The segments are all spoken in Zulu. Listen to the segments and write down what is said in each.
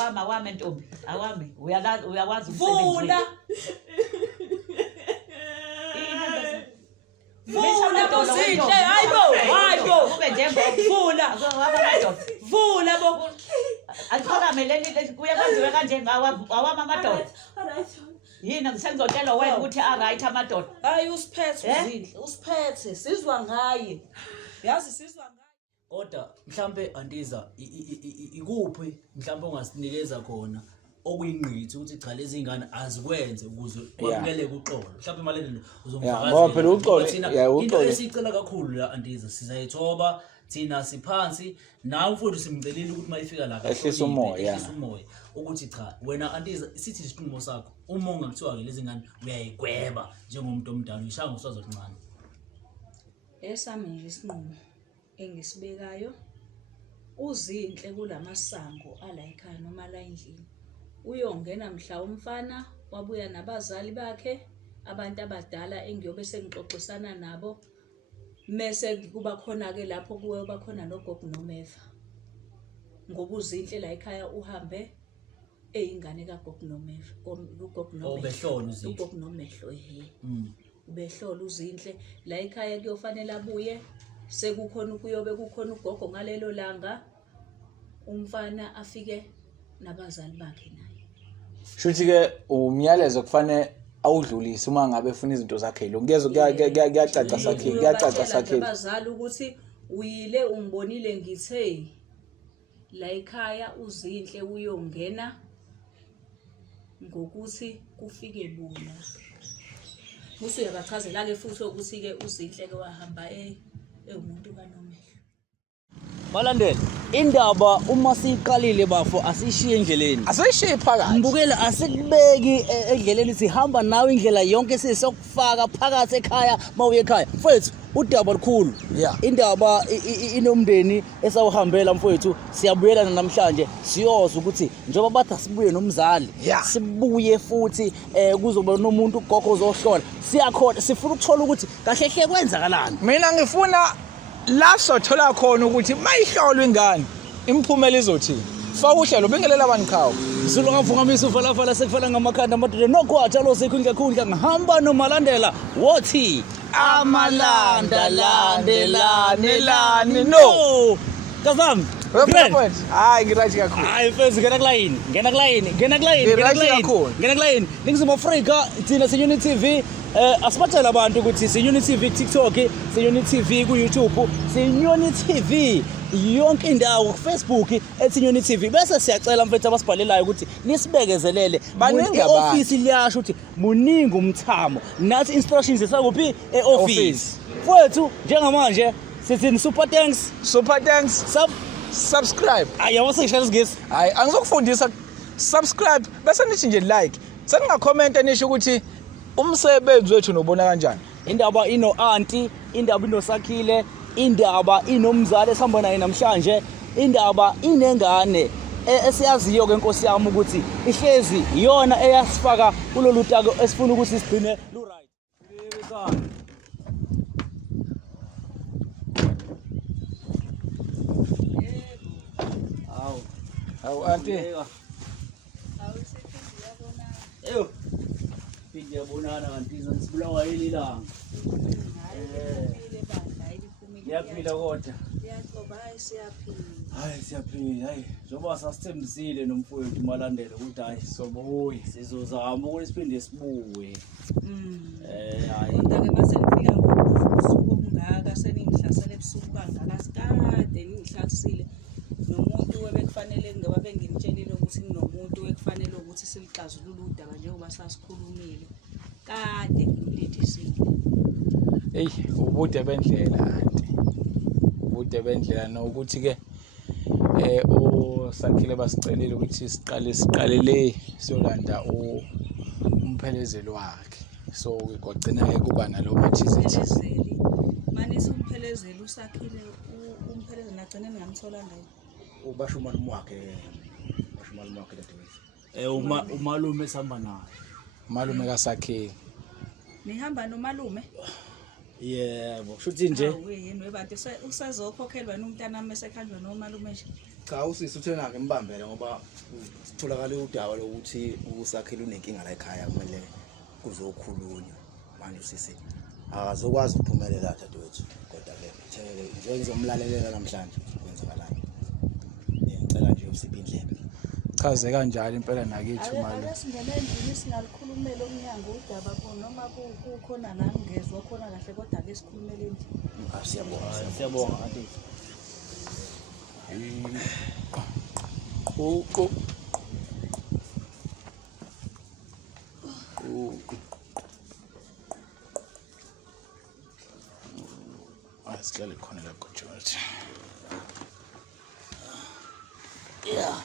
awami ntombi awami uyakwazi vula muzinhle hayibo kube njengoba vula vula bo aliphakame leli kuye kwenziwe kanje awami amadoda yini ngisengizotshela wena ukuthi right amadoda hayi usiphethe uzinhle usiphethe sizwa ngaye yazi sizwa ngaye kodwa mhlambe andiza ikuphi mhlambe ongasinikeza khona okuyingqithi ukuthi cha lezi ingane azikwenze ukuze kwamukeleke uxolo mhlambe imaleni uzomfakazela ngoba phela uxolo into esicela kakhulu la andiza sizayithoba thina siphansi nawe mfowethu simcelile ukuthi mayifika la ehlisa umoya ukuthi cha wena andiza sithi isinqumo sakho uma ungakuthiwa ke lezi ngane uyayigweba njengomuntu omdala uyishaya ngoswazokuncane esami isinqumo engisibekayo uzinhle kulamasango ala ekhaya noma la endlini uyongena mhla umfana wabuya nabazali bakhe abantu abadala engiyobe sengixoxisana nabo mase kuba khona ke lapho kuba khona nogogo nomeva ngoba uzinhle la ekhaya uhambe eyingane kagogo nomeva ugogo nomehlo ubehlola uzinhle la ekhaya kuyofanele abuye sekukhona kukhona ugogo ngalelo langa umfana afike nabazali bakhe naye shuthi ke umyalezo kufanele awudlulise uma ngabe efuna izinto zakhe lo kuyacaca sakhe abazali ukuthi uyile ungibonile ngithe la ekhaya uzinhle uyongena ngokuthi kufike bona usuyabachazela ke futhi ukuthi ke uzinhle ke wahamba umuntu kaNomehlo Balandela indaba uma siqalile bafo asishiye endleleni asishiye phakathi mbukela asikubeki endleleni sihamba nawe indlela yonke sisokufaka phakathi ekhaya mawuye ekhaya mfowethu udaba olukhulu indaba inomndeni esawuhambela mfowethu siyabuyelana namhlanje siyoza ukuthi njengoba bathi sibuye nomzali sibuye futhi kuzoba nomuntu ugogo ozohlola siyakhona sifuna ukuthola ukuthi kahle hle kwenzakalani mina ngifuna la sothola khona ukuthi mayihlolwe ingane imphumela izothini faka uhlelo bingelela abantu khawo Zulu ngavungamisa uvalafala sekufana ngamakhanda amadoda nokwatha lo sekhundla ngihamba nomalandela wothi amalanda landelane no kazami hayi ngirathi kakhulu hayi mfezi ngena kulayini ningizimo Africa thina se-Unity TV asibatshela abantu ukuthi se-Unity TV TikTok se-Unity TV ku YouTube se-Unity TV yonke indawo ku Facebook ethi-Unity TV bese siyacela mfethu abasibhalelayo ukuthi nisibekezelele i-office liyasho ukuthi muningi umthamo nathi instructions esakuphi e-office mfethu njengamanje sithi super thanks subscribe ayabo sengishaya sigesi hayi angizokufundisa subscribe bese nithi nje like seningacomment nisho ukuthi umsebenzi wethu nobona kanjani indaba ino auntie indaba inosakhile indaba inomzali esihamba naye namhlanje indaba inengane esiyaziyo ke Nkosi yami ukuthi ihlezi iyona eyasifaka kulolu tako esifuna ukuthi sigcine lu right Hawu auntie Ngiyabonana auntie sibulawa yililanga Yaphila kodwa Yaqoba siyaphila hayi siyaphila hayi njoba sasithembisile nomfowethu umalandela ukuthi hayi sobuye sizozama ukuthi siphinde sibuye hayi kodwa ke mase lifika ngosuku okungaka seningihlasela ebusuku kangaka sikade ngihlasile nomuntu webekufanele ngaba bengimtshelile ukuthi kunomuntu wekufanele ukuthi silixazulule udaba njengoba sasikhulumile kade ngimlethesile ubude bendlela auntie ubude bendlela nokuthi ke osakhile basicelile ukuthi siqalele siyolanda umphelezeli wakhe so kwagcina ke kuba nalo mathize manje umphelezeli usakhile umphelezeli nagcina ningamthola ngayo ubasho umalume wakhe dadewethu umalume sihamba naye umalume kasakhile nihamba nomalume yebo shuthi nje yini webantu usazokhokhelwa nomntana mase khanjwa nomalume nje Cha usisi uthena ngembambele ngoba sitholakala udaba lokuthi usakhela unenkinga la ekhaya kumele kuzokhulunywa manje usisi akazokwazi ukuphumelela dadewethu kodwa ke ngithele nje ngizomlalelela namhlanje kwenzakalani ngicela nje usiphe indlebe chaze kanjalo impela nakithi manje ake singene endlini singalikhulumela omnyango udaba noma kukhona la ngezwe khona kahle kodwa ake sikhulumele endlini. Siyabonga anti asihlale khona la George yeah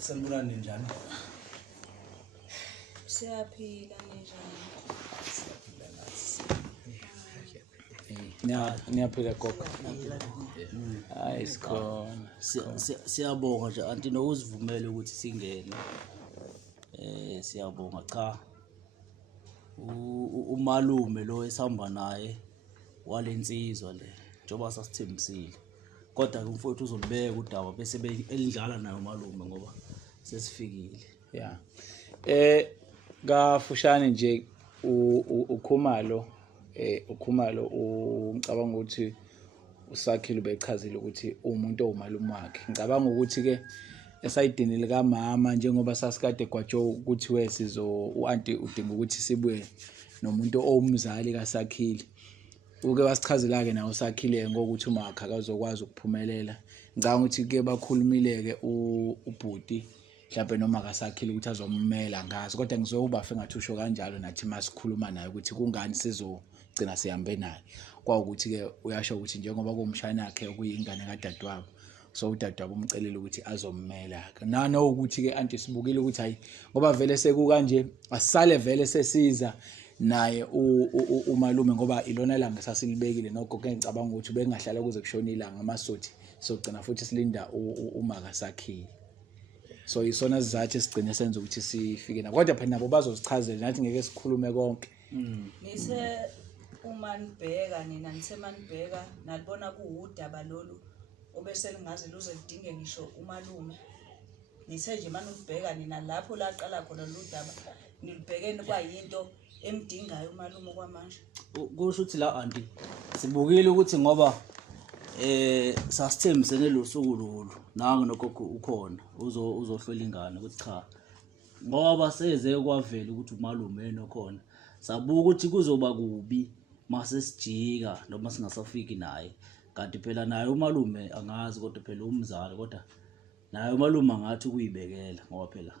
sanibonani njani Siyaphila njani? niyaphila gogo hayi sikhona siyabonga nje anti nokuzivumela ukuthi singene siyabonga cha umalume lo esihamba naye walensizwa le njoba sasithembisile kodwa ke umfowethu uzolibeka udaba bese elidlala nayo umalume ngoba sesifikile yeah kafushane nje ukhumalo ngicabanga ukuthi usakhile ubechazile ukuthi umuntu owumalume wakhe ngicabanga ukuthi ke esayidini lika mama njengoba sasikade gwajo ukuthi wesizo uanti udinga ukuthi sibuye nomuntu owumzali kasakhile uke wasichazela ke nawo sakhile ngokuthi umakha akazokwazi ukuphumelela ngicabanga ukuthi ke bakhulumileke ubhuti mhlawumbe noma akasakhile ukuthi azommela ngazi kodwa ngizobafe ngathi usho kanjalo nathi masikhuluma naye ukuthi kungani sizogcina sihambe naye kwawukuthi ke uyasho ukuthi njengoba kumshana yakhe okuyingane kadadewabo so udadewabo umcelela ukuthi azommela nano ukuthi ke anti sibukile ukuthi hayi ngoba vele sekukanje asisale vele sesiza naye umalume ngoba ilona langa sasilibekile nokho ke ngicabanga ukuthi bengahlala kuze kushona ilanga amasothi sogcina futhi silinda umaka sakhile so isona sizathu esigcine senza ukuthi sifike na kodwa phela nabo bazosichazela nathi ngeke sikhulume konke Ngise uma nibheka nina nisemanibheka nalibona kuudaba lolu obese lingaze luze lidinge ngisho umalume ngise nje manibheka nina lapho laqala khona lo daba nilibhekeni kwayinto emdingayo umalume kwamanje kusho ukuthi la anti sibukile ukuthi ngoba sasithembisene lo suku lolu nangu nokho ukhona uzohlola ingane ukuthi cha ngoba seze kwavela ukuthi umalume nokhona sabuka ukuthi kuzoba kubi mase sijika noma singasafiki naye kanti phela naye umalume angazi kodwa phela umzali kodwa naye umalume angathi kuyibekela ngoba phela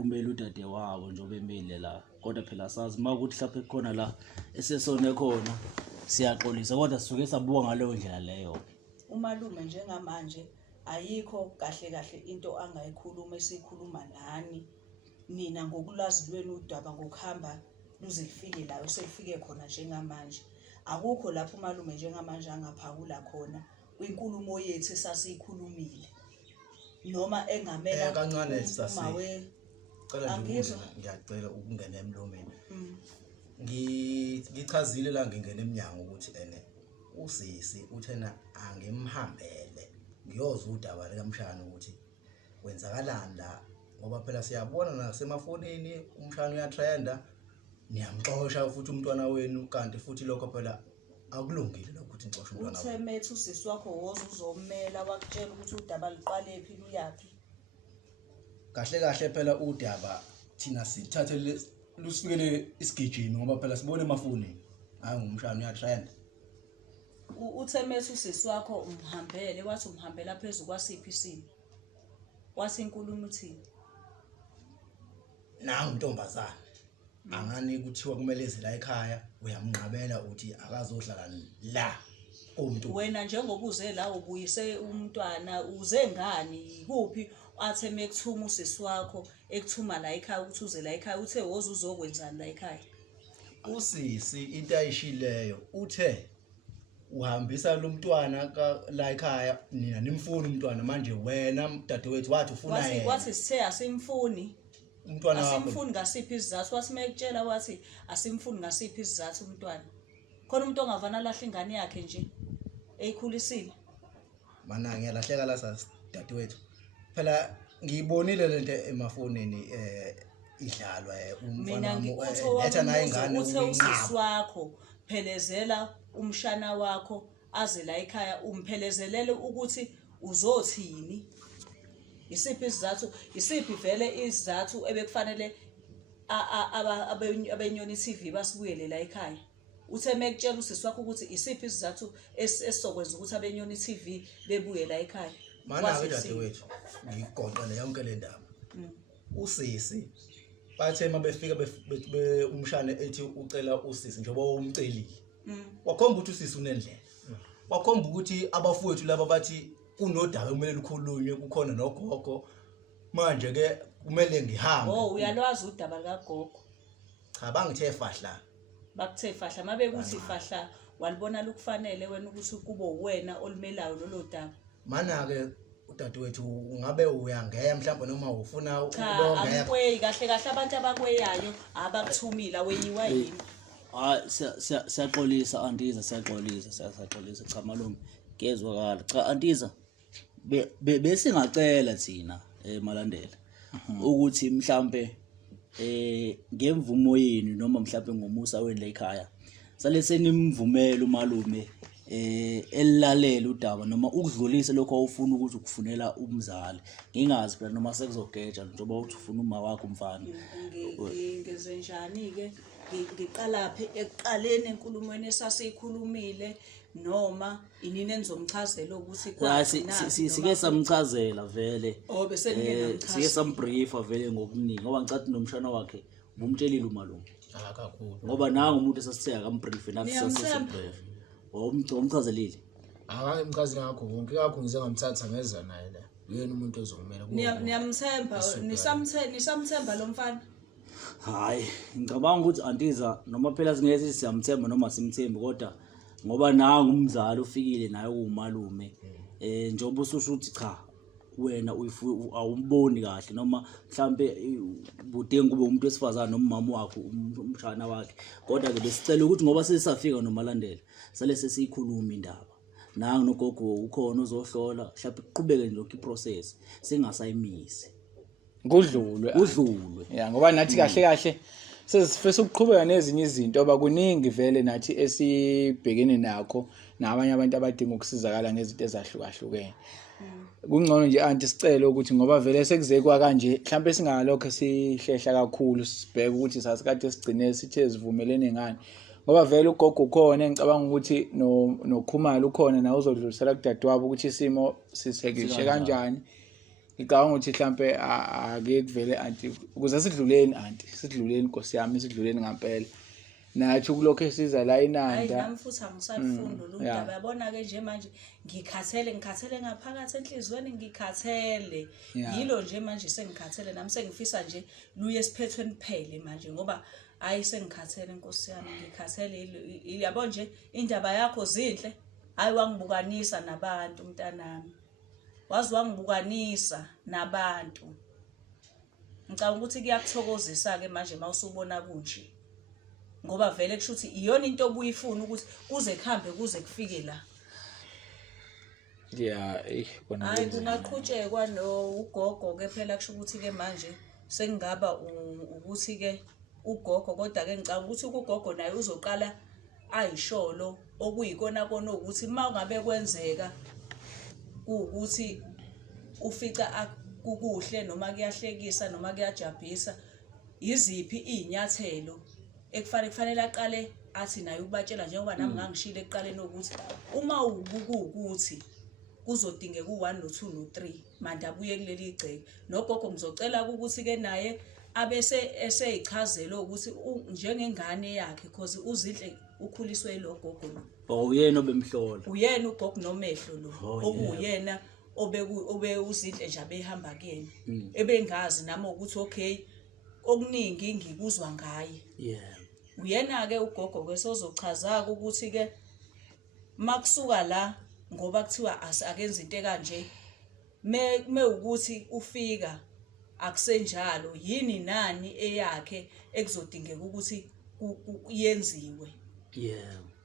umele udade wabo njobe emile la kodwa phela sazi makuthi mhlawumbe khona la esesone khona siyaxolisa kodwa sisuke sabuka ngaleyo ndlela leyo umalume njengamanje ayikho kahle into angayikhuluma esikhuluma nani nina ngokulazi lwenu udaba ngokuhamba luze lifike la selifike khona njengamanje akukho lapho umalume njengamanje angaphawula khona kwinkulumo yethu esasiyikhulumile noma engamela kancane sasi cela nje ngiyacela ukungena emlomeni ngichazile la ngingena eminyango ukuthi usisi uthena angimhambele ngiyozwa udaba likamshana ukuthi kwenzakalani la ngoba phela siyabona nasemafonini umshana uyatrenda niyamxoxa futhi umntwana wenu kanti futhi lokho phela akulungile lokuthi nixoxe umntwana wenu uthemethu usisi wakho woza uzommela wakutshela ukuthi udaba liqale phi luyapi kahle phela udaba thina sithathe lusikele isigijimi ngoba phela sibone emafonini hayi ngumshana uyatrenda uthemethu usisi wakho umhambele wathi umhambela phezulu kwasiphi isimo wathi inkulumo uthini nangu ntombazana angani kuthiwa kumele eze la ekhaya uyamnqabela uthi akazohlala la umuntu wena njengoba uze la ubuyise umntwana uze ngani kuphi atheme ekuthuma usisi wakho ekuthuma la ekhaya ukuthi uze la ekhaya uthe woza uzokwenzani la ekhaya usisi into ayishileyo uthe uhambisa lo mntwana la ekhaya nina nimfuna umntwana manje wena dadewethu wathi ufuna yena wathi sithe asimfuni umntwana wakho asimfuni ngasiphi isizathu wathi mayekutshela wathi asimfuni ngasiphi isizathu umntwana khona umuntu ongavana lahle ingane yakhe nje eyikhulisile. Mana ngiyalahleka la dadewethu phela ngiyibonile lento emafonini idlalwa Mina umfana ngikutho naye ingane uthe usisi wakho phelezela umshana wakho aze la ekhaya umphelezelele ukuthi uzothini. Isiphi vele isizathu ebekufanele abenyoni TV basibuyele la ekhaya. Uthe mekutshela usisi wakho ukuthi isiphi isizathu esizokwenza ukuthi abenyoni TV bebuye la ekhaya. Mana ke dadewethu ngigonqele yonke le ndaba. Usisi bathe mabefika umshane ethi ucela usisi njengoba umcelile. Wakhomba ukuthi usisi unendlela. Wakhomba ukuthi abafowethu laba bathi kunodaba kumele lukhulunywe kukhona nogogo. Manje ke kumele ngihambe. Oh uyalwazi udaba likagogo. Cha bangithe fahla. Bakuthe fahla mabekuthi fahla walibona lukufanele wena ukuthi kube uwena olimelayo lolo daba. Mana ke udadewethu ungabe uyangeya mhlawumbe noma ufuna Cha akweyi kahle abantu abakweyayo abakuthumila weyiwa yini. Hayi siyaxolisa Antiza siyaxolisa cha malume kezwakala cha Antiza besingacela thina malandela ukuthi mhlambe ngemvumo yenu noma mhlambe ngomusa wenu la ekhaya sale senimvumela umalume elilalela udaba noma ukudlulisa lokho awufuna ukuthi ukufunela umzali ngingazi phela noma sekuzogeja njengoba uthi ufuna uma wakho umfana ngeze njani ke ngiqala phi ekuqaleni enkulumweni esasiyikhulumile noma inini enizomchazela ukuthi sike samchazela vele bese ningenamchaza sike sambriefa vele ngokuningi ngoba ngicathi nomshana wakhe ngumtshelile umalume kakhulu ngoba nanga umuntu esasithe akambriefe nathi sasisebrief umchazelile imchazi ngakho wonke ngize ngamthatha ngeza naye la uyena umuntu ozomela niyamthemba nisamthemba lo mfana. Hayi ngicabanga ukuthi Antiza noma phela singeke siyamthemba noma simthembi kodwa ngoba nanga umzali ufikile naye umalume njengoba ususho ukuthi cha wena awumboni kahle noma mhlambe budenge kube umuntu wesifazana noma umama wakho umshana wakhe kodwa ke besicela ukuthi ngoba sesifika nomalandela sale sesiyikhuluma indaba nanga nogogo ukhona uzohlola mhlawumbe kuqhubeke nje lokho iprocess singasayimisi kudlulwe ya ngoba nathi kahle sesifisa ukuqhubeka nezinye izinto bakuningi vele nathi esibhekene nakho nabanye abantu abadinga ukusizakala ngezinto ezahlukahlukene. Kungcono nje anti sicela ukuthi ngoba vele sekuzekwa kanje mhlawumbe singalokho sihlehla kakhulu sibheke ukuthi sasikade sigcine sithe sivumelene ngani ngoba vele ugogo ukhona ngicabanga ukuthi nokhumalo ukhona nawe uzodlulisela kudadewabo ukuthi isimo sisekishe kanjani. Ngicabanga ukuthi mhlambe ake kuvele anti ukuze sidluleni Nkosi yami sidluleni ngempela nathi kulokho esiza la inanda. Hayi nami futhi angisafundo lo ndaba yabona ke nje manje ngikhathele ngaphakathi enhlizweni ngikhathele yilo nje manje sengikhathele nami sengifisa nje luye esiphethweni phele manje ngoba hayi sengikhathele Nkosi yami ngikhathele yabo nje indaba yakho zinhle hayi wangibukanisa nabantu mntanami wazi wangibukanisa nabantu. Ngicabanga ukuthi kuyakuthokozisa ke manje mawusubona kunje ngoba vele kusho ukuthi iyona into obuyifuna ukuthi kuze kuhambe kuze kufike la. Bona hayi kungaqhutshekwa ugogo ke phela kusho ukuthi ke manje sengingaba ukuthi ke ugogo kodwa ke ngicabanga ukuthi ugogo naye uzoqala ayisholo okuyikona kona ukuthi mawungabe kwenzeka ukuthi ufica kukuhle noma kuyahlekisa noma kuyajabhisa iziphi izinyathelo kufanele aqale athi naye ukubatshela njengoba nami ngangishilo ekuqaleni ukuthi uma ukuthi kuzodingeka u1 no2 no3 manje abuye kuleli igceke nogogo ngizocela ukuthi ke naye abese eseyichazela ukuthi njengengane yakhe because uzinhle ukhuliswe lo gogo lo uyena obemhlola uyena ugogo nomehlo lo okuyena obe uzinhle nje abehamba kuyena ebengazi nami ukuthi okay okuningi ngikuzwa ngaye uyena ke ugogo kwesozochaza ukuthi ke makusuka la ngoba kuthiwa akenza into kanje me ukuthi ufika akusenjalo yini nani eyakhe ekuzodingeka ukuthi yenziwe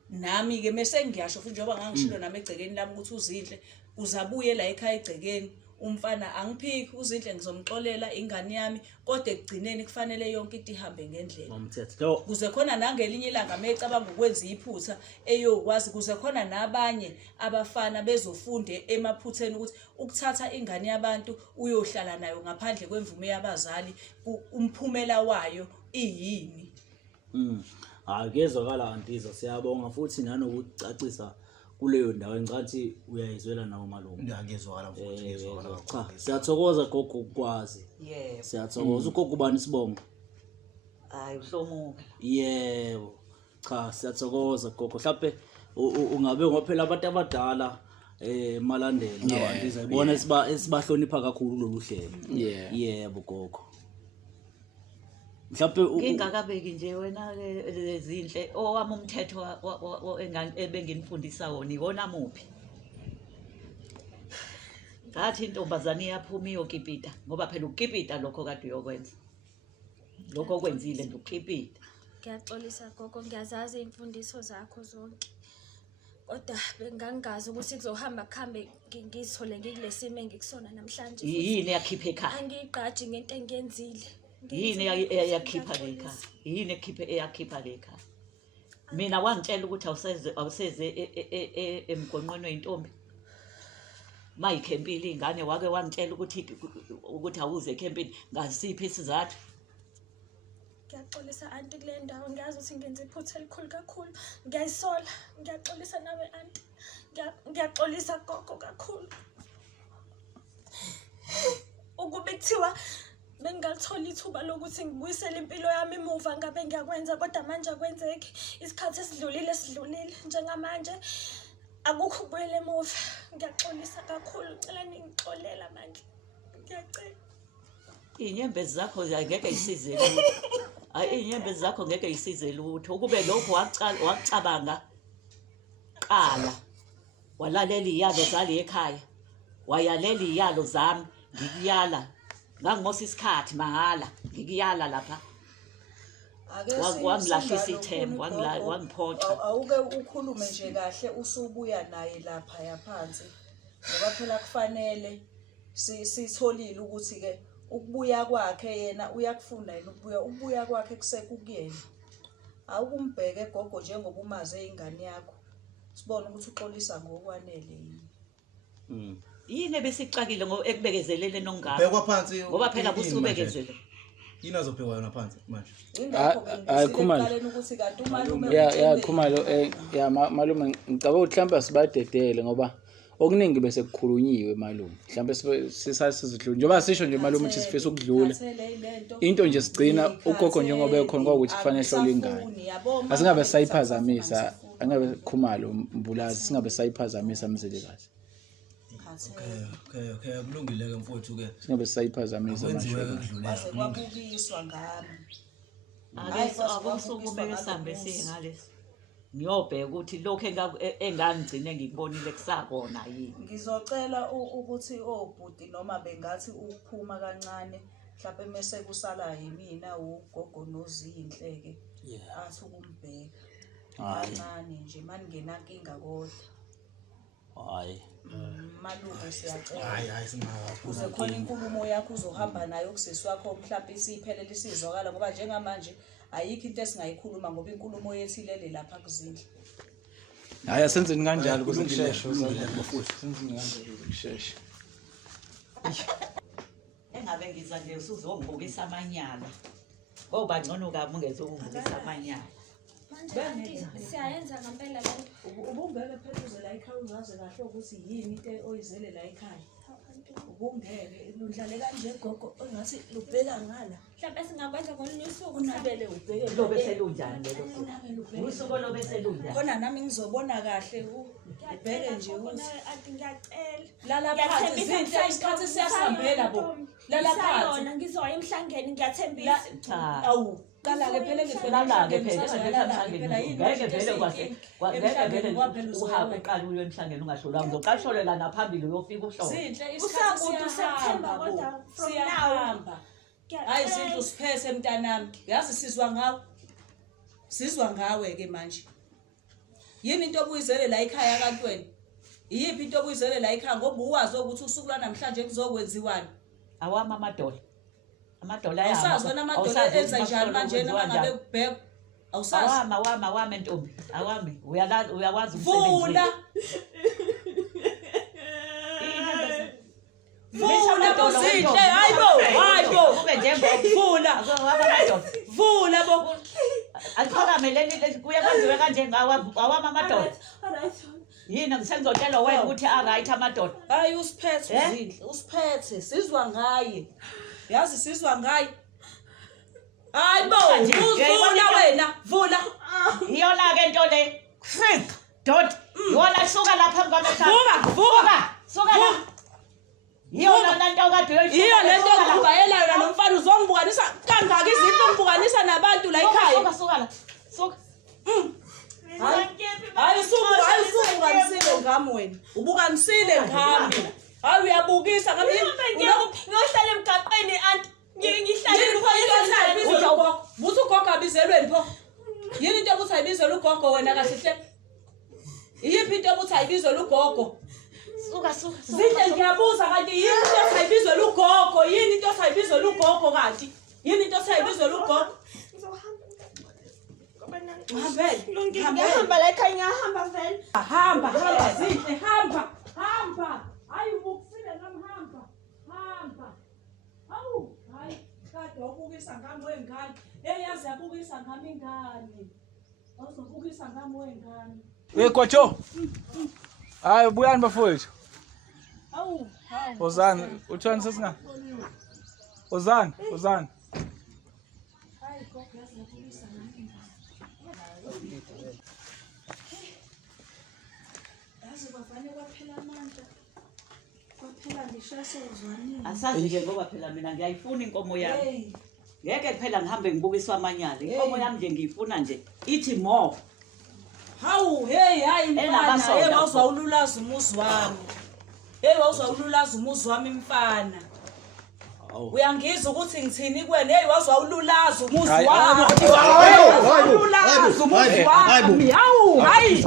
nami-ke mese ngiyasho futhi njengoba ngangishilo nami egcekeni lami ukuthi uZinhle uzabuye la ekhaya egcekeni umfana angiphiki uZinhle ngizomxolela ingane yami kodwa ekugcineni kufanele yonke into ihambe ngendlela ngomthetho kuze khona nangelinye ilanga mecabanga ukwenza iphutha eyokwazi kuze khona nabanye abafana bezofunde emaphutheni ukuthi ukuthatha ingane yabantu uyohlala nayo ngaphandle kwemvume yabazali umphumela wayo iyini. Hayi kezwakala Antiza siyabonga futhi nanokucacisa kuleyo ndawo engathi uyayizwela nawo malume. Ngiyazwakala mfowethu ngiyazwakala. Cha siyathokoza gogo ukwazi. Yebo. Siyathokoza ugogo ubani sibongo? Hayi uHlomuka. Yebo. Cha siyathokoza gogo mhlawumbe ungabe ngophela abantu abadala malandela nawo Antiza ibona esibahlonipha kakhulu lolu hlelo. Yebo gogo. Mhlawumbe Ngingakabeki nje wena lezinhle owami umthetho ebenginifundisa wona iwona muphi? Ngathi intombazane iyaphuma iyokipita ngoba phela ukukipita lokho kade uyokwenza. Lokho kwenzile nje ukukipita. Ngiyaxolisa gogo ngiyazazi imfundiso zakho zonke. Kodwa bengangazi ukuthi kuzohamba kuhambe ngizithole ngikulesimo engikusona namhlanje. Yini yakhipha ekhaya? Angigqaji ngento engiyenzile. Yini yakhipha lekha? Yini eyakhipha lekha? Mina wangitshela ukuthi awuseze emgonqweni weintombi. Mayikhempile ingane wake wangitshela ukuthi awuze ekhempini ngasiphi isizathu? Ngiyaxolisa anti kule ndawo ngiyazi ukuthi ngenze iphutha elikhulu kakhulu. Ngiyayisola, ngiyaxolisa nawe anti. Ngiyaxolisa gogo kakhulu. Ukube kuthiwa bengingathola ithuba lokuthi ngibuyisele impilo yami emuva ngabe ngiyakwenza kodwa manje akwenzeki. Isikhathi esidlulile njengamanje akukho ukubuyela emuva. Ngiyaxolisa kakhulu ngicela ningixolela manje. Ngiyacela. Inyembezi zakho ngeke isize lutho. Hayi inyembezi zakho ngeke isize lutho. Ukube lokho wakucabanga qala. Walalela iyalo zali ekhaya. Wayalela iyalo zami ngikuyala. Ngangimosa isikhathi mahala ngikuyala lapha. Wangilahlisa ithemba wangiphoxa. Awuke ukhulume nje kahle usubuya naye lapha yaphansi ngoba phela kufanele sitholile ukuthi ke ukubuya kwakhe yena uyakufuna yena ukubuya kwakhe kusekuyena. Awukumbheke gogo njengoba umaze ingane yakho sibone ukuthi uxolisa ngokwanele yini. Yini ebesixakile ekubekezelele nongaba? Bhekwa phansi Ngoba phela kusubekezele. yini azophekwa yona phansi manje. Hayi Khumalo. Ukuthi kanti umalume Ya Khumalo ya malume ngicabanga ukuthi mhlawumbe sibadedele ngoba okuningi bese kukhulunyiwe malume. Mhlawumbe sisasizidlula. Njengoba sisho nje malume ukuthi sifisa ukudlula. Into nje sigcina ugogo njengoba ekhona kwakuthi kufanele hlole ingane. Asingabe sayiphazamisa, angabe Khumalo Mbulazi singabe sayiphazamisa mzelekazi. Okay kulungile ke mfowethu ke. Singabe sayiphazamisa manje. base kwabukiswa ngami. Akusukumele sambe singalesi. Ngiyobheka ukuthi lokho engangigcine ngikubonile kusakona yini. Ngizocela ukuthi obhuti noma bengathi ukuphuma kancane mhlawumbe mase kusala yimina ugogo noZinhle ke athi ukumbheka kancane nje maningena inkinga kodwa. Hayi. Malume siyacela. Hayi singaphuma. Uze khona inkulumo yakho uzohamba nayo kusisi wakho mhlawumbe isiphelele isizwakala ngoba njengamanje ayikho into esingayikhuluma ngoba inkulumo yethu ilele lapha kuZinhle. Hayi asenzeni kanjalo ukuze kusheshe bafuthu. Senzeni kanjalo ukusheshe. Engabe ngiza nje usuzongibukisa amanyala. Ngoba ngcono kabi ungezokungibukisa amanyala. Manje siyayenza ngempela lento. Ubungeke phezulu la ekhaya uzazi kahle ukuthi yini into oyizele la ekhaya. Ubungeke ludlale kanje gogo ongathi lubheka ngala. Mhlawumbe singakwenza ngolunye usuku Unabele ubheke Lobe selunjani lelo? Usuku lobe selunjani? khona nami ngizobona kahle ubheke nje ukuthi Anti ngiyacela. lala phansi Zinhle isikhathi siyasihambela bo. Lala phansi. Yona ngizoya emhlangeni ngiyathembisa. Cha. Awu kala ke phela Lala-ke phela ngeke vele uhambe eqala uye emhlangeni ungahlolwanga. Ngizoqasholela naphambili uyofika uhlolo. Zinhle Usakude September kodwa from now. Hayi Zinhle usiphethe mntanami. Yazi sizwa ngawe. Sizwa ngawe ke manje. Yini into obuyizele la ekhaya kanti wena? Iyiphi into obuyizele la ekhaya ngoba uwazi ukuthi usuku lwanamhlanje kuzokwenziwani? Awami amadola. Amadola Awusazi wena amadola enza njani manje noma ngabe kubheka? Awusazi? Awami ntombi. Awami. Uyakwazi Vula. Vula bozinhle. Hayibo. Kube njengo Vula. Vula bo. Aliphakame leli kuye kwenziwe kanje awami amadola. Yini ngisengizotshela wena ukuthi right amadoda. Hayi usiphethe uzinhle. Usiphethe sizwa ngaye. Yazi sizwa ngaye. Hayibo. Vula wena. Vula. Iyona ke into le. Freak. Dot. Yona suka lapha kwamehla. Vuka. Suka la. Yona lento kade uyoyifuna. Iyo lento okubayela yona nomfana uzongibukanisa kangaka izinto ongibukanisa nabantu la ekhaya. Suka la. Suka. Hayi ubukanisile ngami wena. Ubukanisile ngami. Hayi uyabukisa ngami. Ngiyohlala emgaqweni anti ngihlale Buthi ugogo abizelweni pho. Yini into obuthi ayibizela ugogo wena kahle hle? Iyiphi into obuthi ayibizela ugogo? Suka. Zinhle ngiyabuza kanti yini into osayibizela ugogo? Yini into osayibizela ugogo kanti? Yini into osayibizela ugogo? ngihamba la ekhaya ngiyahamba vele. Hamba zinhle hamba. Hayi ubukisile ngami hamba. Awu hayi kade wabukisa ngami wengane. Yazi yabukisa ngami ingane. Awuzobukisa ngami wengane. Kwacho. Hayi buyani bafowethu. Awu hayi. Ozani, uthani sesinga? Ozani. Hayi gogo yazi yabukisa ngami ingane. Yazi bafane kwaphela amandla. Kwaphela ngishase uzwanini. Asazi nje ngoba phela mina ngiyayifuna inkomo yami. Hey. Ngeke phela ngihambe ngibukiswa amanyala. Inkomo yami nje ngiyifuna nje. Ithi more. Hawu hayi mfana Enabasoda. wawuzwa ululaza umuzi wami. Wawuzwa ululaza umuzi wami mfana. Uyangizwa ukuthi ngithini kuwena wazwa ululaza umuzi wami. Hayi.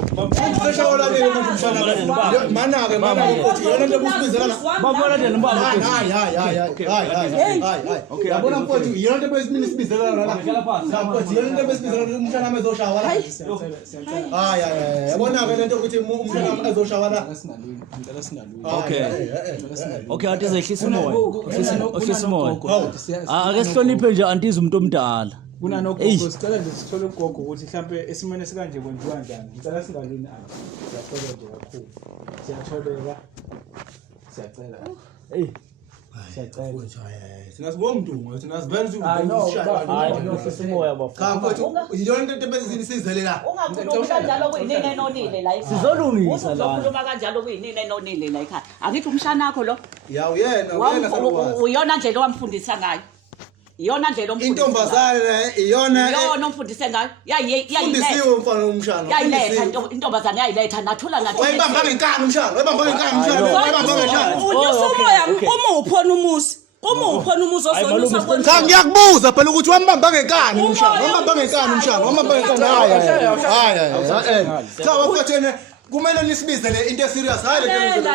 Seshawula ke manje umshana. Mana ke ukuthi yona into ebusibizela la. Babona nje nombaba. Hayi. Okay, yabona mfowethu yona into ebesibizela la. Mfowethu yona into ebesibizela umshana wami ezoshawa la. Hayi. Yabona ke lento ukuthi umshana wami ezoshawa la. Okay, anti zehlisa umoya. Ehlisa umoya. Ake sihloniphe nje antizi umuntu omdala. Kunanogogo sicela nje sithole ugogo ukuthi mhlambe esimene sikanje kwenziwa kanjani. Ngicela singalini apha. Siyacela nje kakhulu. Siyathobeka. Siyacela. Siyacela. Thina sibomdungu, thina sivela Hayi, ehlisa umoya bafana. mfowethu yona into ebesizele la. Ungakhuluma kanjalo kuyinini enonile la ekhaya. Sizolungisa la. Uzokhuluma kanjalo kuyinini enonile la ekhaya. Akithi umshana wakho lo. Ya uyena salukwazi. Uyona ndlela owamfundisa ngayo. Iyona ndlela omfundisa. Intombazane iyona omfundise ngayo. Fundisiwe mfana umshana. Yayiletha intombazane yayiletha nathula nathi. Wayibamba ngenkani umshana. Wayibamba ngenkani. Unyusumoya umuphona umusi. Umuphona umuzi ozolusa kwena. Cha ngiyakubuza phela ukuthi wambamba ngekani umshana. Wambamba ngekani. Hayi. Cha wafathene kumele nisibizele into eserious hayi le nto.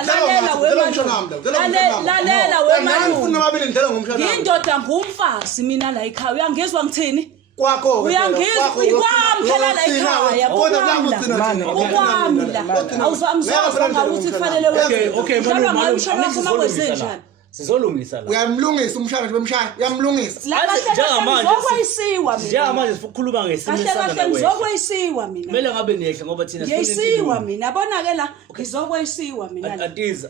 Lalela wemani. Ngifuna mabili ngidela ngomshana. Yindoda ngumfazi mina la ekhaya. Uyangizwa ngithini? Kwakho Uyangizwa ikwamphela la ekhaya. Ukwamla. Awuzamsonga ukuthi kufanele wenze. Okay, malume. Sizolungisa la. Uyamlungisa umshana nje bemshaya. Uyamlungisa. La kahle ngokwayisiwa mina. Njengamanje sikhuluma ngesimo kahle esana ngizokwayisiwa mina. Kumele ngabe niyehle ngoba thina ngiyisiwa mina. Bona ke la ngizokwayisiwa mina. Antiza.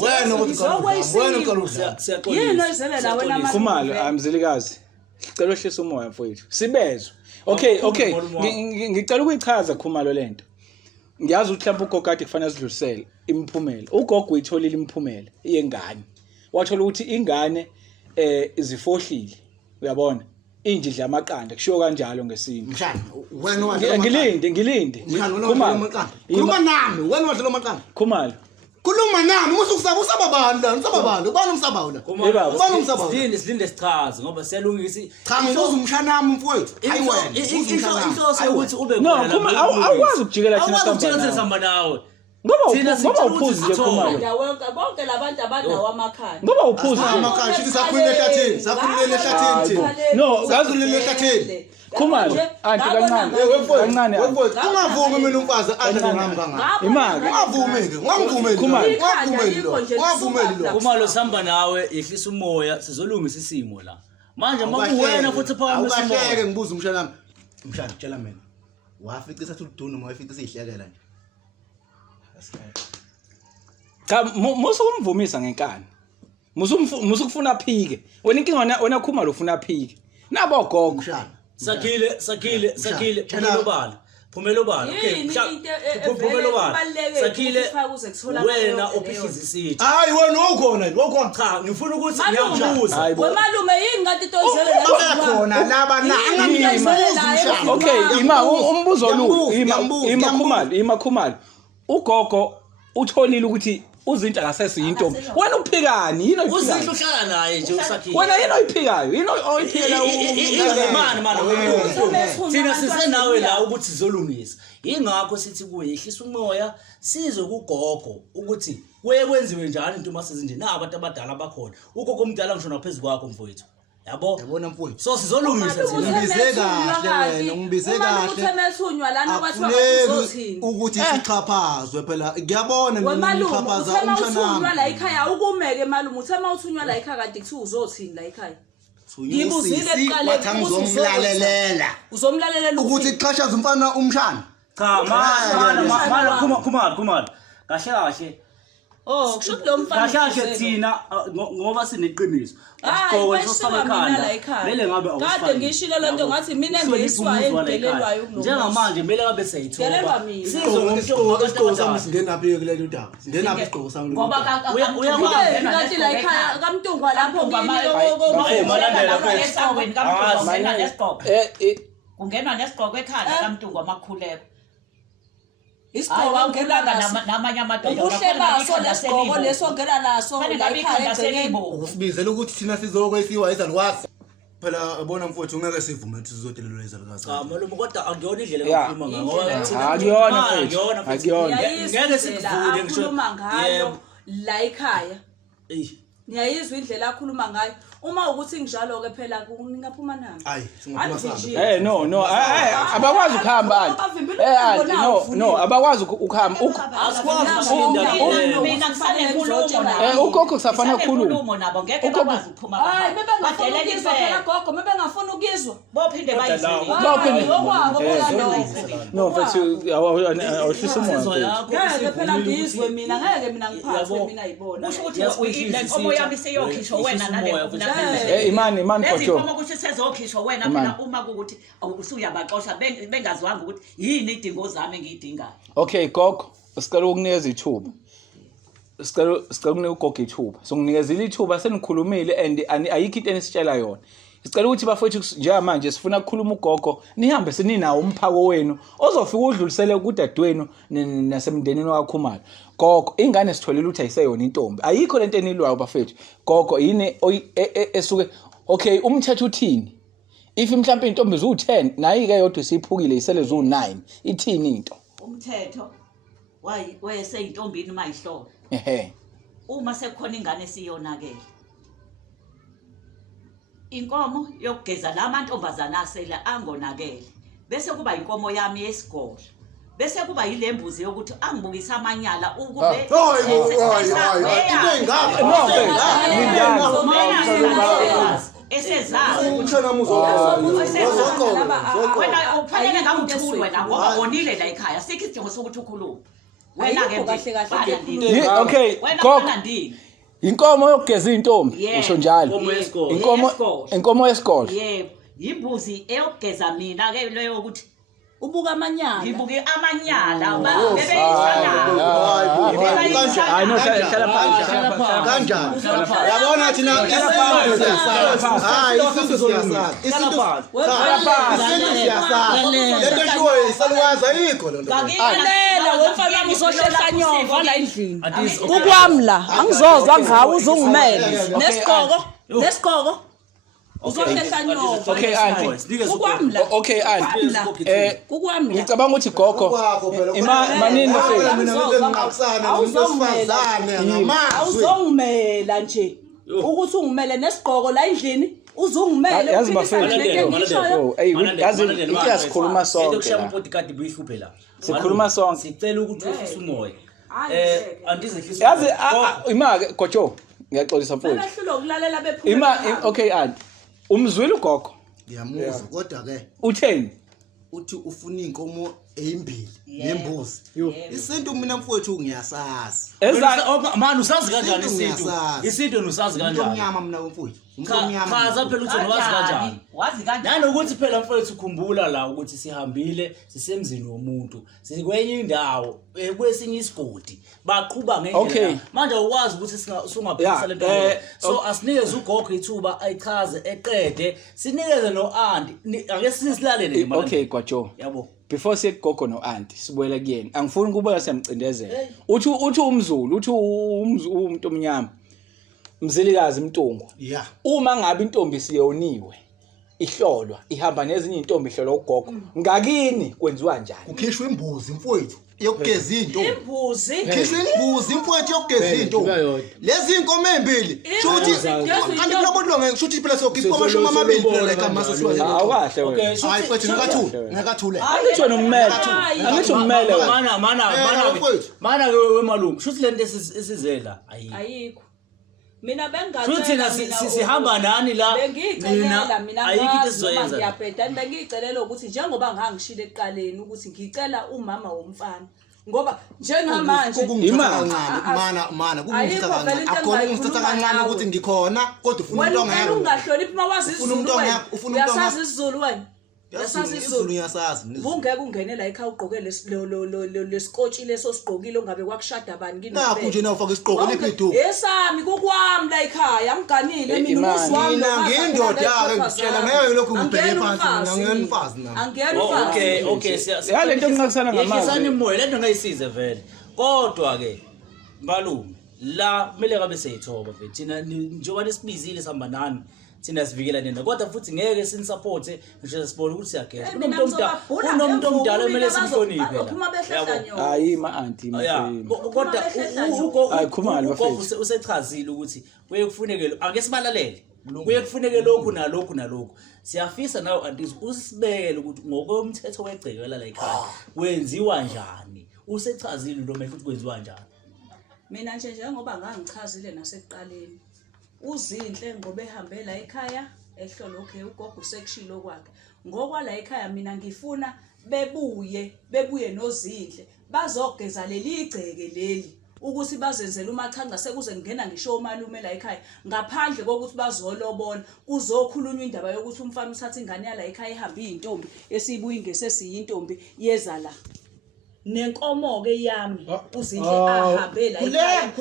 Wena uqala. Yini izele la wena manje. Khumalo amzilikazi. Ngicela uhlisa umoya mfowethu. Sibezwe. Okay. Ngicela ukuyichaza Khumalo lento. Ngiyazi ukuthi mhlawumbe ugogo kade kufanele sidlulisele imiphumela. Ugogo uyitholile imiphumela yengane. Wathola ukuthi ingane izifohlile. Uyabona? Injidla amaqanda kushiwo kanjalo ngesinto. Mshana, wena wadla Ngilinde. Khumalo. Khuluma nami, wena wadla amaqanda. Khumalo. Khuluma nami musu usaba bani la usaba bani ubani umsaba wona ubani umsaba silinde sichaze ngoba siyalungisa cha ngibuza umshana nami mfowethu hayi wena inhloso ukuthi ube No, Khumalo awukwazi ukujikela thina awukwazi sihamba nawe ngoba uphuzi nje Khumalo. bonke labantu abanawo amakhaya Ngoba uphuzi nje. amakhaya shithi sakhulule ehlathini thina No, sakhulule ehlathini Khumalo, anti kancane. Kancane. wefowethu ungavumi mina umfazi adlale ngami kangaka Imali. ungavumeki ngangivumeli ngavumeli lo Khumalo sihamba nawe yehlisa umoya sizolungisa isimo la manje makuwena futhi phakamisa umoya awukahleke ngibuza umshana nami umshana tshela mina wafica isathi udunu noma wafica isihlekela nje Cha musu kumvumisa ngenkani. Musu kufuna aphike. Wena inkinga wena Khumalo ufuna aphike. Nabo gogo. umshana sakhile phumela ubala okay phumela ubala sakhile wena ophihliza isithi hayi wena ukhona cha ngifuna ukuthi ngiyabuza wemalume yini ngathi toyizele khona laba na angambuza Okay, umbuzo lo ima Khumalo. Ugogo utholile ukuthi uzinto akasesiyintombi. Wena uphikani? Yini uzindlu oyiphikayo? uhlala naye nje usakhile Wena yini oyiphikayo? Yini oyiphikela thina sisenawe la ukuthi sizolungisa ingakho sithi kuye yehlisa umoya sizwe kugogo ukuthi kuye kwenziwe njani into masezinje na abantu abadala bakhona ugogo omdala ngisho naphezulu kwakho mfowethu yabona mfowethu so sizolungisa ungibize kahle wena ungibize kahle uthemethunywa lana kwathiwa uzothini ukuthi sichaphazwe phela ngiyabona ngichaphaza umshana la ekhaya ukumeke malume uthema uthunywa la ekhaya kade kuthi uzothini la ekhaya ngibuzile eqaleni uzomlalelela uzomlalelela ukuthi xhashaza umfana umshana cha mala Khumalo kahle oh kusho lo mfana kahle thina ngoba sineqiniso Hayi vele ngabe kade ngishilo lento ngathi mina ngiswa engidelelwayo kulo njengamanje kumele ngabe sayithoba isiqoqo sami singenaphi kulelo daba singenaphi isiqoqo sami ngoba uyakwazi ngathi la ekhaya kaMtungwa lapho kungenwa nesiqoqo ekhaya kaMtungwa amakhuleko isiqoqo ngelanga namanye amadoda ubuhle baso lesiqoqo leso ngela naso la ekhaya egcekeni usibizela ukuthi thina sizokwesiwa izalukwazi phela yabona mfowethu ungeke sivume ukuthi sizodelelwa izalukwazi cha malume kodwa akuyona indlela yokukhuluma ngayo akuyona mfowethu akuyona ngeke sikuvule ngisho ngayo la ekhaya niyayizwa indlela akhuluma ngayo uma ukuthi njalo ke phela ningaphuma nami hayi singaphuma no abakwazi ukuhamba no abakwazi ukuhamba mina kusale nkulumo ugogo kusafana khulumo nabo ngeke bakwazi ukuphuma hayi bebengafuna ukuzwa phela gogo bebengafuna ukuzwa bophinde bayizwe no mfethu awuhlisa umoya ngeke phela ngizwe mina ngeke mina ngiphathe mina ayibona usho ukuthi lenkomo yami seyokhishwa wena nale imani photo uma ukuthi sezokhishwa wena phela uma ukuthi usuyabaxosha bengazwanga ukuthi yini idingo zami engiyidingayo okay gogo sicela ukunikeza ithuba sicela ukunika ugogo ithuba songinikezile ithuba senikhulumile and ayikho into enisitshela yona sicela ukuthi bafethu njengamanje sifuna ukukhuluma ugogo nihambe sininawo umphako wenu ozofika udlulisele kudadewenu nasemndenini wakhoMalo gogo ingane sitholile ukuthi ayiseyona intombi ayikho lento enilwayo bafethu gogo yini esuke okay umthetho uthini if mhlawumbe intombi zu10 nayi ke yodwa siphukile isele zu9 ithini into umthetho wayeseyintombini mayihlobo ehe uma sekukhona ingane siyonakele inkomo yokugeza lamantombazana asela angonakele bese kuba inkomo yami yesigodlo bese kuba yilembuzi yokuthi angibukisa amanyala ukube esezazi umshana wena ufanele ngamthuli wena ngoba bonile la ekhaya sikho isidingo sokuthi ukhulume wena ke okay gogo inkomo yokugeza intombi usho njalo inkomo yesigodlo yebo imbuzi eyokugeza mina ke leyo ukuthi ubuka amanyala ngibuke amanyala bebeyisana hayi no hlala phansi kanjani yabona thina isintu siyasazi hayi isintu siyasazi isintu siyasazi lento shuwe isalukwazi ayikho lento Phela wemfana yami uzohlehla nyova la endlini. Anti, Kukwami la, angizozwa ngawo uzungimele. Nesigqoko. Uzohlehla nyova. Okay, auntie. Kukwami la. Okay, auntie. Kukwami la. Ngicabanga ukuthi gogo manini mina mfethu. ngingaqaksana nomuntu wesifazane ngamazwi. Awuzongimela nje. Ukuthi ungimele nesigqoko la endlini. Uzungimele Yazi bafethu. Yazi into sikhuluma sonke. Ukushaya umpodcast buyihluphe la. Sikhuluma sonke. Sicela ukuthi uhlise umoya. Andizehlisa. Yazi ima gojo ngiyaxolisa mfowethu. Bahlula ukulalela bephuma. Ima okay auntie. Umzwile ugogo. Ngiyamuzwa kodwa ke Utheni? uthi ufuna inkomo eyimbili nembuzi. Isintu mina mfowethu ngiyasazi. Man usazi kanjani isintu? Ngiyasazi. Isintu usazi Umuntu kanjani? omnyama mina mfowethu. Umuntu omnyama. Chaza phela uthi wazi kanjani? Wazi kanjani? Nanokuthi phela mfowethu ukhumbula la ukuthi sihambile sisemzini womuntu sikwenye indawo kwesinye isigodi baqhuba Okay. ngendlela manje ukwazi ukuthi sungaphisa lento so asinikeze ugogo ithuba ayichaze eqede sinikeze noanti ake sisilalele nje manje. Okay gwajo. Yabo. Before sigogo no auntie sibuyela kuyena. Angifuni ukuba siyamcindezela. Uthi umzulu, uthi umuntu omnyama. Mzilikazi Mtungu. Yeah. Uma ngabe intombi siyoniwe ihlolwa ihamba nezinye intombi ihlolwa ugogo ngakini kwenziwa njani? Kukhishwa imbuzi mfowethu yokugeza into. Imbuzi. Khishwa imbuzi mfowethu yokugeza into. Lezi inkomo ezimbili shuthi kanti kulabodlo shuthi phela sokhipha amashumi amabili phela ekamasa siwazi. Awukahle wena. Hayi mfowethu ngakathule. Angisho nomele. Angisho nomele wena. Mana wemalungu shuthi lento esizela Ayikho. Mina bengicela Futhi thina sihamba nani la mina ayikho into esizoyenza. ngiyabheda bengiyicelela ukuthi njengoba ngangishilo ekuqaleni ukuthi ngicela umama womfana ngoba njengamanje mana kungithatha kancane akona ungithatha kancane ukuthi ngikhona kodwa ufuna wena umuntu ongeke ungahloniphi mawazi isiZulu wena uyasazi isiZulu wena yasazi isiZulu yasazi ungeke ungene la ekhaya ugqoke lesikotshi leso sigqokile ongabe kwakushada bani kini nakho nje nawufaka isiqoko lephidu esami kukwami la ekhaya amganile mina umuzi wami mina ngindoda ke ngitshela ngeke lokhu ngibheke phansi mina nginemfazi nami angena Okay Ya lento ngingakusana ngamazwi. Yekisana imoya lento ngayisize vele. Kodwa ke malume la kumele ngabe seyithoba vele. Thina njengoba lesibizile sihamba nani thina sivikela nina kodwa futhi ngeke sinisupport ngisho sibone ukuthi siyageza. Kunomuntu omdala kumele simhloniphe la. Hayi ma auntie mfowethu. Kodwa Ayikhumali bafethu. usechazile ukuthi kuye kufuneke ake sibalalele. Kuye kufuneke lokhu nalokhu nalokhu. Siyafisa nawe anti usibekele ukuthi ngokomthetho wegceke la ekhaya wenziwa njani. Usechazile lo mehlo ukuthi kwenziwa njani. Mina nje njengoba ngangichazile nasekuqaleni uzinhle ngoba ehambe la ekhaya ehlolo okay ugogo usekushilo kwakhe ngokwala ekhaya mina ngifuna bebuye nozinhle bazogeza leli igceke leli ukuthi bazenzele umachanga sekuze ngena ngisho umalume la ekhaya ngaphandle kokuthi bazolobola kuzokhulunywa indaba yokuthi umfana uthatha ingane yala ekhaya ihamba intombi esibuya ingesesiyintombi yeza la nenkomo ke yami uzinhle ahambe la ekhaya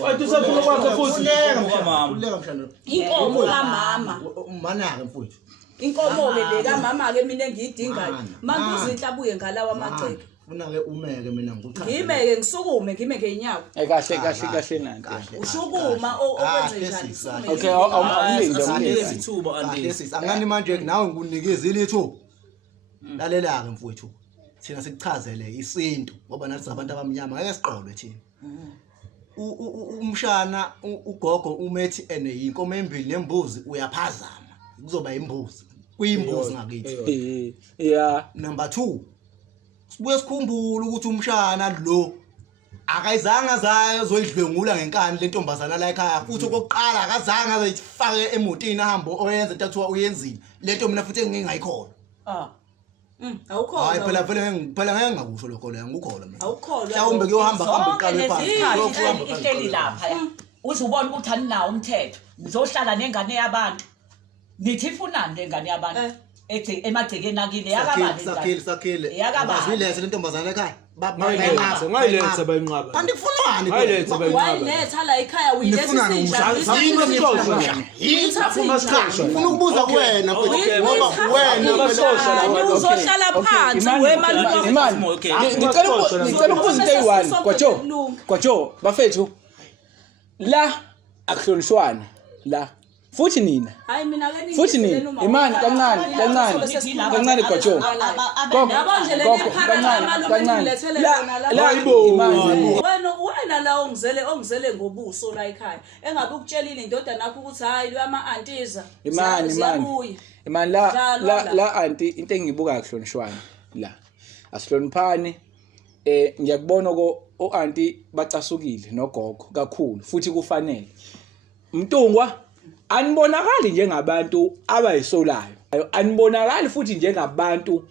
wathi usaphuma kwakhe futhi kuleka mshana inkomo kamama umana ke mfowethu inkomo ke le kamama ke mina engiyidingayo manje uzinhle abuye ngalawa amagceke funa ke umeke mina ngikuchaza ngimeke ngisukume ngime ngeenyawo Kahle nanti. ushukuma okwenze njani Okay awungilinde Isithuba andi. angani manje nawe ngikunikeza ilitho lalela ke mfowethu thina sikuchazele isintu ngoba nathi abantu abamnyama ngeke siqolwe thina umshana ugogo umethi ene yinkomo embili nembuzi uyaphazama kuzoba imbuzi kuyimbuzi ngakithi Yeah. number 2 sibuye sikhumbule ukuthi umshana lo akayizanga zayo zoyidlwengula ngenkani lentombazana la ekhaya futhi okokuqala akazange azifake emotini ahambe oyenza into ekuthiwa uyenzile lento mina futhi engingayikhola awukholwa hayi phela ngeke ngakusho lokho la ngikholwa mina awukholwa mhlawumbe kuyohamba eqale phansi ihleli lapha uthi ubona ukuthi aninawo umthetho nizohlala nengane yabantu nithi ifunani lengane yabantu emagcekeni akini yakabani sakhile yakabani azilese lentombazana ekhaya Ngayiletha bayinqaba. Andifunani Ngayiletha bayinqaba. Wayiletha la ekhaya uyiletha Ufuna ukubuza kuwena ngoba wena uzohlala phansi wemalume. Imani. Ngicela ukubuza into eyi-1 kwaJoe bafethu. La akuhlonishwane la. Futhi nina. Hayi mina ke Futhi nina. Imani kancane kwaJoe. Wena la ongizele ngobuso la ekhaya engabe ukutshelile indodana yakho ukuthi hayi lo ama-antiza Imani la anti into engiyibuka akuhlonishwane la asihloniphani ngiyakubona o-anti bacasukile nogogo kakhulu futhi kufanele Mtungwa anibonakali njengabantu abayisolayo anibonakali futhi njengabantu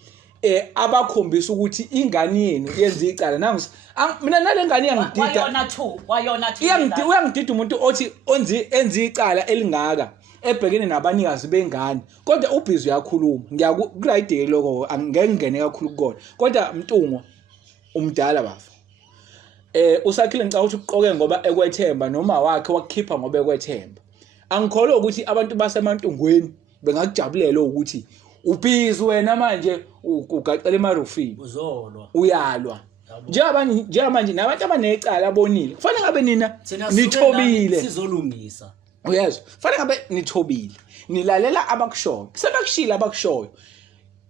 abakhombisa ukuthi ingane yenu yenza icala nangu mina nale ngane iyangidida uyangidida umuntu othi enza icala elingaka ebhekene nabanikazi bengane kodwa ubhizi uyakhuluma ngiyakurayideke lokho angengene kakhulu kukona kodwa Mtungwa umdala bafa usakhile ngicela ukuthi uqoke ngoba ekwethemba noma wakhe wakukhipha ngoba ekwethemba angikholwa ukuthi abantu basemantungweni bengakujabulela ukuthi ubhizi wena manje ugaqela emarufini uzolwa uyalwa njengamanje nabantu abanecala abonile kufanele ngabe nina nithobile sizolungisa uyezwa kufanele ngabe nithobile nilalela abakushoyo sebakushila abakushoyo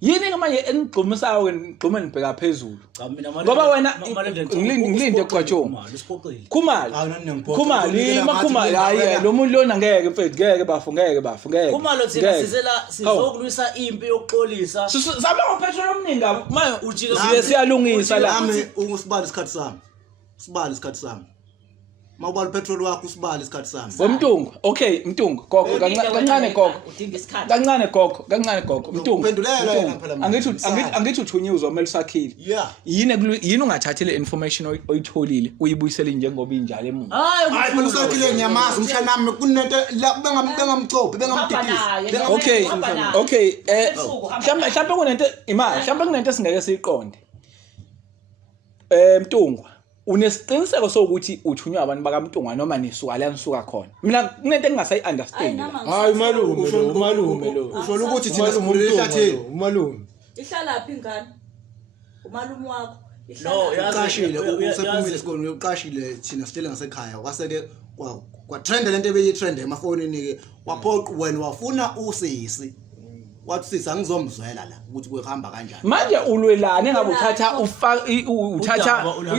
yini manje enigxumisayo ngigxume nibheka phezulu ngoba wena ngilinde kwaJoe Khumalo hayi lo muntu lona ngeke mfethu ngeke bafu Khumalo thina sizela sizokulwisa impi yokuxolisa sabe ngophetholo omningi manje ujike siyalungisa la usibala isikhathi sami mawubala petrol wakho usibala isikhathi sami Mtungwa okay Mtungwa gogo kancane gogo kancane gogo Mtungwa angithi uthunyuzwa kumele usakhile yini ungathathile information oyitholile uyibuyisele njengoba injalo emuva hayi mina usakhile ngiyamazi umshanami kunento la bengamchophi bengamdidisi okay mhlawumbe kunento imali mhlawumbe kunento esingeke siyiqonde Mtungwa unesiqiniseko sokuthi uthunywa abantu bakaMtungwa noma nisuka la nisuka khona mina kunento engingasayi-understand hayi umalume lo usho ukuthi thina sikhulele ehlathini umalume ihlala phi ingane umalume wakho uqashile usephumile esikoleni uqashile thina sitshele ngasekhaya waseke kwatrend lento ebeyitrend emafonini ke waphoqa wena wafuna usisi wathi sisi angizomzwela la ukuthi kuhamba kanjani manje ulwelane ngabe uthatha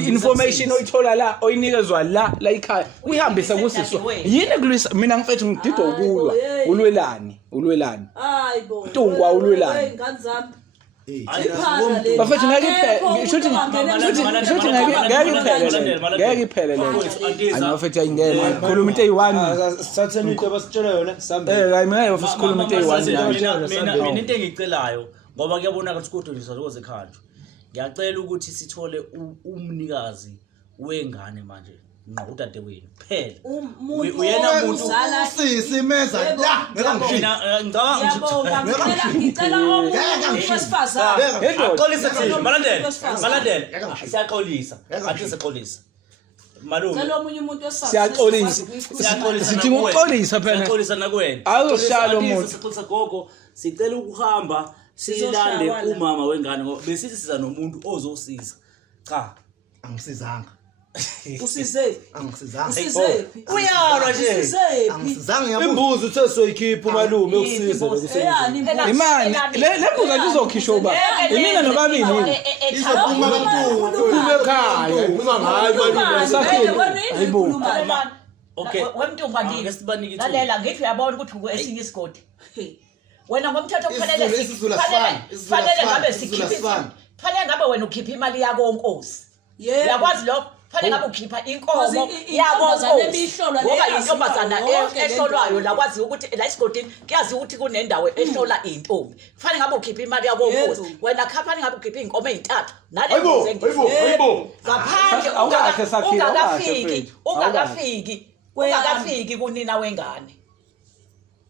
information oyithola la oyinikezwa la ekhaya uyihambise kusiswa yini kulwisa mina ngifethu ngididwa ukulwa ulwelane hayibo Mtungwa ulwelane ingane zami bafethu ngeke iphele le anofethu ayingena khuluma into eyi-1 satheni into abasitshela yona hayi mina ngeke sikhuluma into eyi-1 mina into engicelayo ngoba kuyabonakala ukuthi kodwa nje saloze khanjwe ngiyacela ukuthi sithole umnikazi wengane manje ngqo udade wenu kuphela uyena umuntu usisi meza la ngicela owesifazane axolisa thina malandela siyaxolisa athi siyaxolisa malume cela omunye umuntu siyaxolisa sidinga ukuxolisa phela siyaxolisa nakuwena awushalo umuntu sixolisa gogo sicela ukuhamba silande umama wengane ngoba besithi siza nomuntu ozosiza cha angisizanga usize angisizanga uyalwa nje angisizanga yabo imbuzi uthe soyikhipha umalume ukusiza imani le mbuzi alizokhishwa uba imina nobabili yini izophuma kaMtungwa ekhaya uma ngayi malume sakhile hayibo okay wemntumba ngesibaniki lalela ngithi uyabona ukuthi ukwesinye isigodi wena ngomthetho kufanele ngabe sikhipha fanele ngabe wena ukhipha imali yako onkosi uyakwazi lokho fanele ngabe ukhipha inkomo yabo ngoba intombazana ehlolwayo lakwazi ukuthi la isigodini kuyazi ukuthi kunendawo ehlola intombi fanele ngabe ukhipha imali yako onkosi wena fanele ngabe ukhipha inkomo ezintathu nale hayibo ngaphandle ungakafiki kunina wengane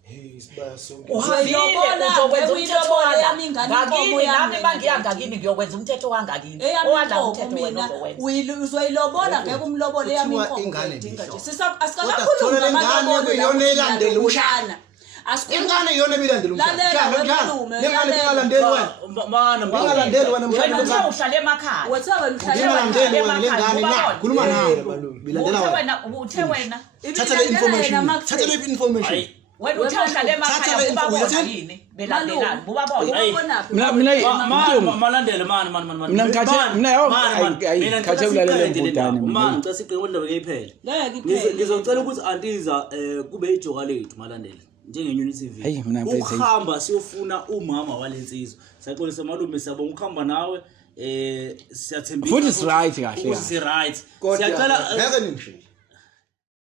Hey sibaya sonke. Uhambile Uyobona, uzokwenza ngeke umthetho uyilobole wami yami ingane inkomo ngakini yami nami mangiya ngeke ngakini ngiyokwenza umthetho wangakini eyami owadla inkomo umthetho wena mina uzokwenza uzoyilobola ngeke umlobole yami Kuthiwa inkomo ingane ngiyidinga nje ibishona. asikakhulumi Kodwa ngamalobolo ingane kuyiyona elandela umshana ingane iyona ebilandela Lalela, wekhulume, Lengane lalela. bingalandeli wena. mana Bingalandeli wena wena uthe mshana. uhlale emakhaya wethiwa wena uhlale Bingalandeli emakhaya, wena lengane emakhaya, na. Khuluma nawe malume. Bilandela uthe wena. wena uthe wena Thatha le information. Thatha le information. wena uthe uhlale Thatha emakhaya le buba bona information. yini belandelani buba bona mina malandela mana mina ngikhathe mina ngikhathe kulalela imbudane mana ngicela siqine kodwa ngeyiphele ngizocela ukuthi antiza kube ijoka lethu malandela njenge-Unity Hayi, mina TV mfethu, ukuhamba siyofuna umama walensizwa saxolisa malume siyabonga ukuhamba nawe siyathembisa Futhi si right kahle, ukuthi si right Kodwa siyacela ngeke ningisho.